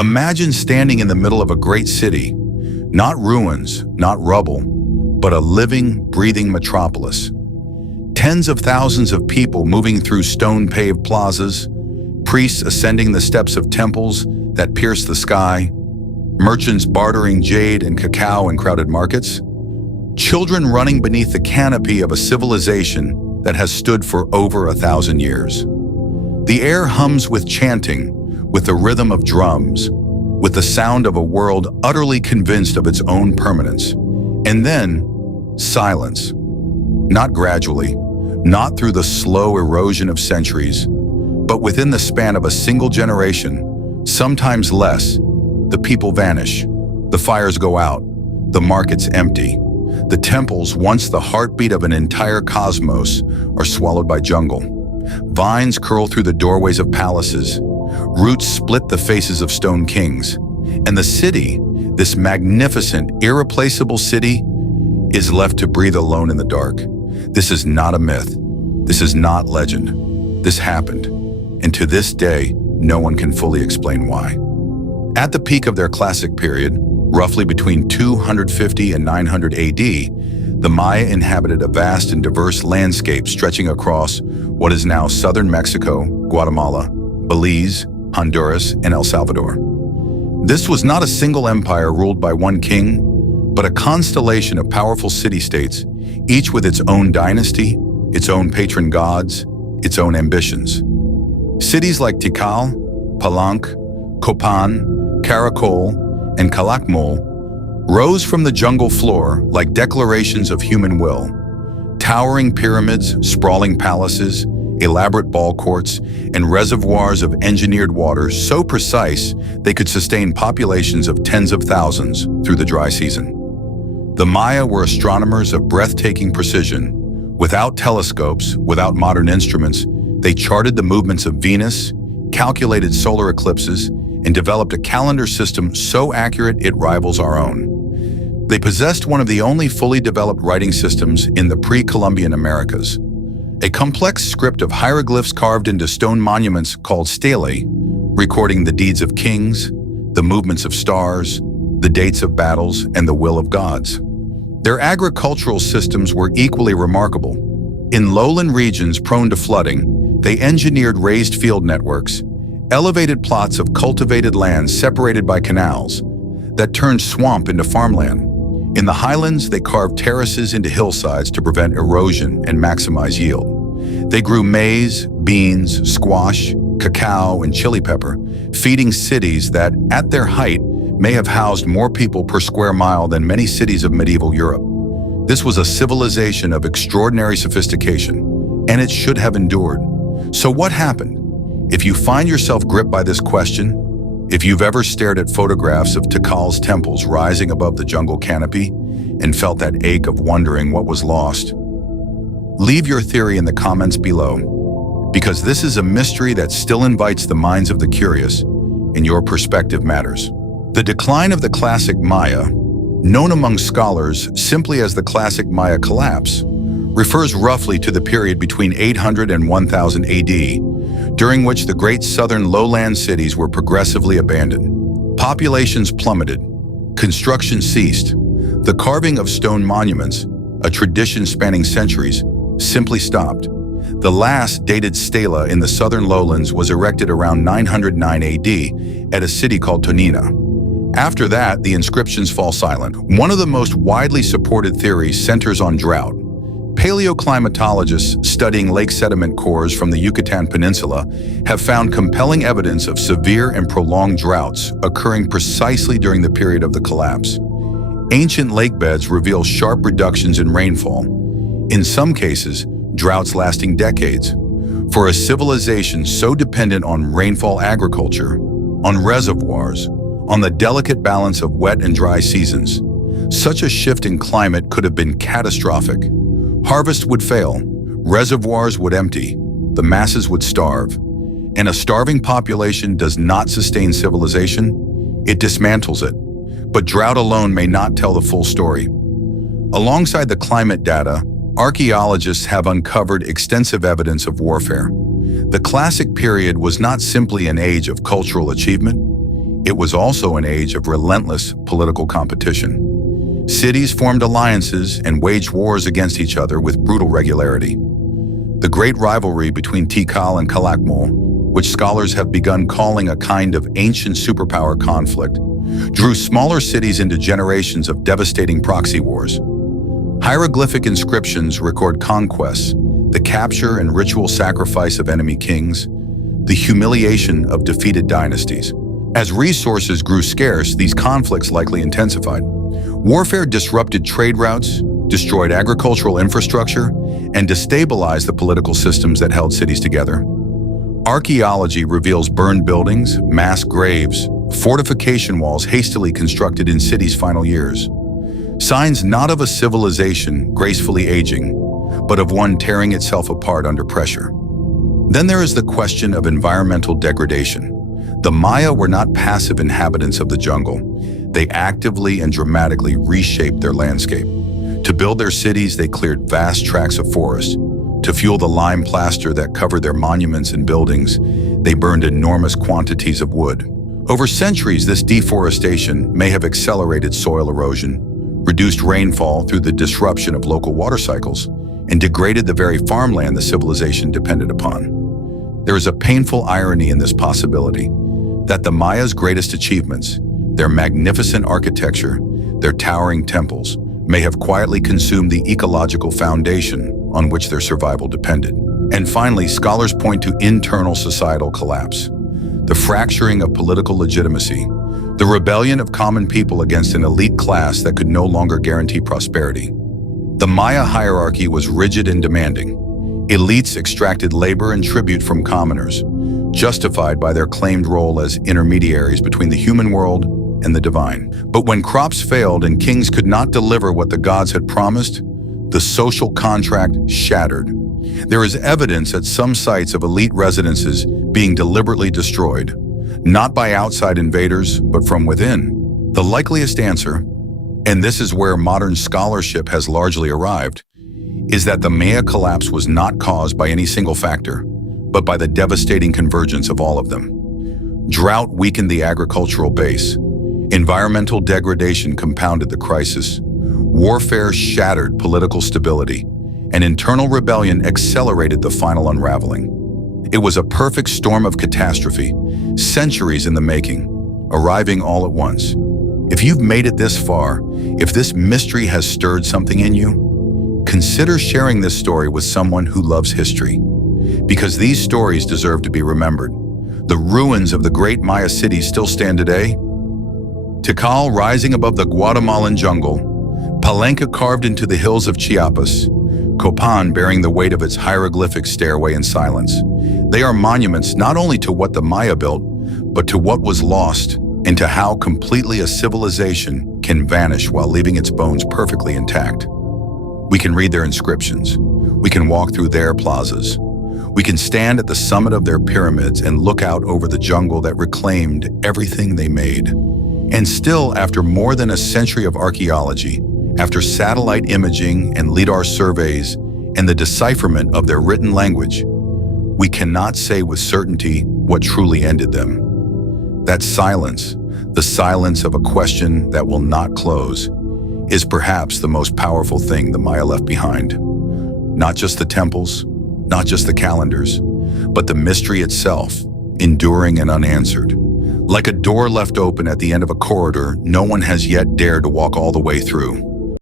Imagine standing in the middle of a great city, not ruins, not rubble, but a living, breathing metropolis. Tens of thousands of people moving through stone-paved plazas, priests ascending the steps of temples that pierce the sky, merchants bartering jade and cacao in crowded markets, children running beneath the canopy of a civilization that has stood for over 1,000 years. The air hums with chanting, with the rhythm of drums, with the sound of a world utterly convinced of its own permanence. And then, silence. Not gradually, not through the slow erosion of centuries, but within the span of a single generation, sometimes less. The people vanish, the fires go out, the markets empty. The temples, once the heartbeat of an entire cosmos, are swallowed by jungle. Vines curl through the doorways of palaces, roots split the faces of stone kings, and the city, this magnificent, irreplaceable city, is left to breathe alone in the dark. This is not a myth. This is not legend. This happened, and to this day, no one can fully explain why. At the peak of their classic period, roughly between 250 and 900 AD, the Maya inhabited a vast and diverse landscape stretching across what is now southern Mexico, Guatemala, Belize, Honduras, and El Salvador. This was not a single empire ruled by one king, but a constellation of powerful city-states, each with its own dynasty, its own patron gods, its own ambitions. Cities like Tikal, Palenque, Copan, Caracol, and Calakmul rose from the jungle floor like declarations of human will. Towering pyramids, sprawling palaces, elaborate ball courts, and reservoirs of engineered water so precise they could sustain populations of tens of thousands through the dry season. The Maya were astronomers of breathtaking precision. Without telescopes, without modern instruments, they charted the movements of Venus, calculated solar eclipses, and developed a calendar system so accurate it rivals our own. They possessed one of the only fully developed writing systems in the pre-Columbian Americas, a complex script of hieroglyphs carved into stone monuments called stelae, recording the deeds of kings, the movements of stars, the dates of battles, and the will of gods. Their agricultural systems were equally remarkable. In lowland regions prone to flooding, they engineered raised field networks, elevated plots of cultivated land separated by canals that turned swamp into farmland. In the highlands, they carved terraces into hillsides to prevent erosion and maximize yield. They grew maize, beans, squash, cacao, and chili pepper, feeding cities that, at their height, may have housed more people per square mile than many cities of medieval Europe. This was a civilization of extraordinary sophistication, and it should have endured. So what happened? If you find yourself gripped by this question, if you've ever stared at photographs of Tikal's temples rising above the jungle canopy and felt that ache of wondering what was lost, leave your theory in the comments below, because this is a mystery that still invites the minds of the curious, and your perspective matters. The decline of the classic Maya, known among scholars simply as the classic Maya collapse, refers roughly to the period between 800 and 1000 AD, during which the great southern lowland cities were progressively abandoned. Populations plummeted, construction ceased, the carving of stone monuments, a tradition spanning centuries, simply stopped. The last dated stela in the southern lowlands was erected around 909 AD at a city called Tonina. After that, the inscriptions fall silent. One of the most widely supported theories centers on drought. Paleoclimatologists studying lake sediment cores from the Yucatan Peninsula have found compelling evidence of severe and prolonged droughts occurring precisely during the period of the collapse. Ancient lake beds reveal sharp reductions in rainfall, in some cases, droughts lasting decades. For a civilization so dependent on rainfall agriculture, on reservoirs, on the delicate balance of wet and dry seasons, such a shift in climate could have been catastrophic. Harvest would fail, reservoirs would empty, the masses would starve. And a starving population does not sustain civilization, it dismantles it. But drought alone may not tell the full story. Alongside the climate data, archaeologists have uncovered extensive evidence of warfare. The classic period was not simply an age of cultural achievement, It was also an age of relentless political competition. Cities formed alliances and waged wars against each other with brutal regularity. The great rivalry between Tikal and Calakmul, which scholars have begun calling a kind of ancient superpower conflict, drew smaller cities into generations of devastating proxy wars. Hieroglyphic inscriptions record conquests, the capture and ritual sacrifice of enemy kings, the humiliation of defeated dynasties. As resources grew scarce, these conflicts likely intensified. Warfare disrupted trade routes, destroyed agricultural infrastructure, and destabilized the political systems that held cities together. Archaeology reveals burned buildings, mass graves, fortification walls hastily constructed in cities' final years. Signs not of a civilization gracefully aging, but of one tearing itself apart under pressure. Then there is the question of environmental degradation. The Maya were not passive inhabitants of the jungle. They actively and dramatically reshaped their landscape. To build their cities, they cleared vast tracts of forest. To fuel the lime plaster that covered their monuments and buildings, they burned enormous quantities of wood. Over centuries, this deforestation may have accelerated soil erosion, reduced rainfall through the disruption of local water cycles, and degraded the very farmland the civilization depended upon. There is a painful irony in this possibility, that the Maya's greatest achievements, their magnificent architecture, their towering temples, may have quietly consumed the ecological foundation on which their survival depended. And finally, scholars point to internal societal collapse, the fracturing of political legitimacy, the rebellion of common people against an elite class that could no longer guarantee prosperity. The Maya hierarchy was rigid and demanding. Elites extracted labor and tribute from commoners, justified by their claimed role as intermediaries between the human world and the divine. But when crops failed and kings could not deliver what the gods had promised, the social contract shattered. There is evidence at some sites of elite residences being deliberately destroyed, not by outside invaders, but from within. The likeliest answer, and this is where modern scholarship has largely arrived, is that the Maya collapse was not caused by any single factor, but by the devastating convergence of all of them. Drought weakened the agricultural base. Environmental degradation compounded the crisis. Warfare shattered political stability, and internal rebellion accelerated the final unraveling. It was a perfect storm of catastrophe, centuries in the making, arriving all at once. If you've made it this far, if this mystery has stirred something in you, consider sharing this story with someone who loves history, because these stories deserve to be remembered. The ruins of the great Maya cities still stand today. Tikal rising above the Guatemalan jungle, Palenque carved into the hills of Chiapas, Copan bearing the weight of its hieroglyphic stairway in silence. They are monuments not only to what the Maya built, but to what was lost, and to how completely a civilization can vanish while leaving its bones perfectly intact. We can read their inscriptions. We can walk through their plazas. We can stand at the summit of their pyramids and look out over the jungle that reclaimed everything they made. And still, after more than a century of archaeology, after satellite imaging and LIDAR surveys and the decipherment of their written language, we cannot say with certainty what truly ended them. That silence, the silence of a question that will not close, is perhaps the most powerful thing the Maya left behind. Not just the temples, not just the calendars, but the mystery itself, enduring and unanswered. Like a door left open at the end of a corridor no one has yet dared to walk all the way through.